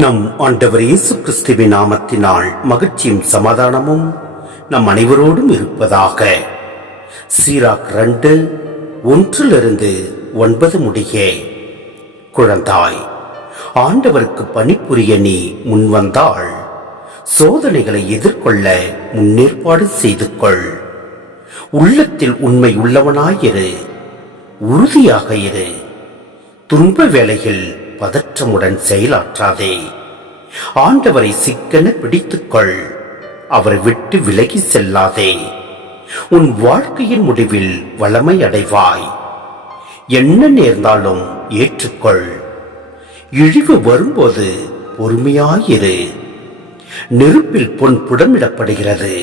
நம் ஆண்டவர் இயேசு கிறிஸ்துவின் நாமத்தினால் மகிழ்ச்சியும் சமாதானமும் நம் அனைவரோடும் இருப்பதாக. சீராக் 2:1-9 முடிய. குழந்தாய், ஆண்டவருக்கு பணிபுரிய நீ முன்வந்தால் சோதனைகளை எதிர்கொள்ள முன்னேற்பாடு செய்து கொள். உள்ளத்தில் உண்மை உள்ளவனாயிரு, உறுதியாக இரு. துன்ப வேளையில் பதற்றமுடன் செயலாற்றாதே. ஆண்டவரை சிக்கென பிடித்துக்கொள், அவரை விட்டு விலகி செல்லாதே. உன் வாழ்க்கையின் முடிவில் வளமை அடைவாய். என்ன நேர்ந்தாலும் ஏற்றுக்கொள். இழிவு வரும்போது பொறுமையாயிரு. நெருப்பில் பொன் புடமிடப்படுகிறது.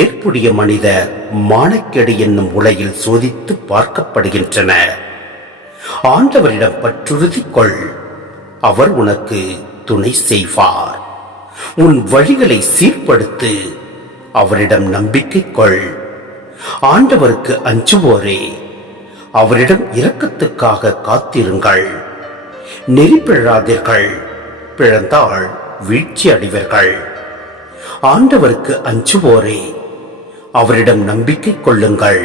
ஏற்புடைய மனிதர் மானக்கேடு என்னும் உலையில் சோதித்து பார்க்கப்படுகின்றனர். ஆண்டவரிடம் பற்றுறுதி கொள், அவர் உனக்கு துணை செய்வார். உன் வழிகளை சீர்படுத்து, அவரிடம் நம்பிக்கை கொள். ஆண்டவருக்கு அஞ்சுவோரே, அவரிடம் இரக்கத்துக்காக காத்திருங்கள். நெறி பிழாதீர்கள், பிழந்தால் வீழ்ச்சி அடைவீர்கள். ஆண்டவருக்கு அஞ்சுவோரே, அவரிடம் நம்பிக்கை கொள்ளுங்கள்.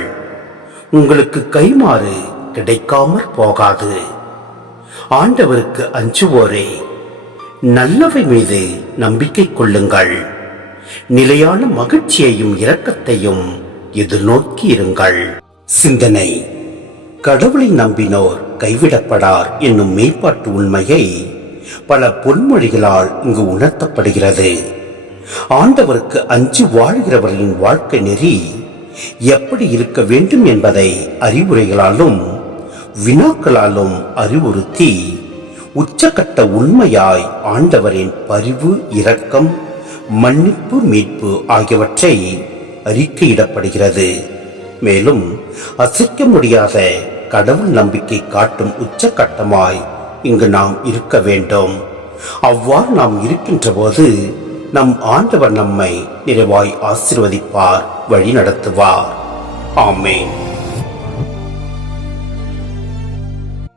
உங்களுக்கு கைமாறு கிடைக்காமற் போகாது. ஆண்டவருக்கு அஞ்சுவோரே, நல்லவை மீது நம்பிக்கை கொள்ளுங்கள். நிலையான மகிழ்ச்சியையும் இரக்கத்தையும் எதிர்நோக்கி இருங்கள். சிந்தனை: கடவுளை நம்பினோர் கைவிடப்படார் என்னும் மெய்ப்பாட்டு உண்மையை பல பொன்மொழிகளால் இங்கு உணர்த்தப்படுகிறது. ஆண்டவருக்கு அஞ்சு வாழ்கிறவர்களின் வாழ்க்கை நெறி எப்படி இருக்க வேண்டும் என்பதை அறிவுரைகளாலும் வினாக்களாலும் அறிவுறுத்தி உச்சக்கட்ட உண்மையாய் ஆண்டவரின் பரிவு, இரக்கம், மன்னிப்பு, மீட்பு ஆகியவற்றை அறிக்கையிடப்படுகிறது. மேலும் அசைக்க முடியாத கடவுள் நம்பிக்கை காட்டும் உச்சக்கட்டமாய் இங்கு நாம் இருக்க வேண்டும். அவ்வாறு நாம் இருக்கின்ற போது நம் ஆண்டவர் நம்மை நிறைவாய் ஆசீர்வதிப்பார், வழி நடத்துவார். ஆமென்.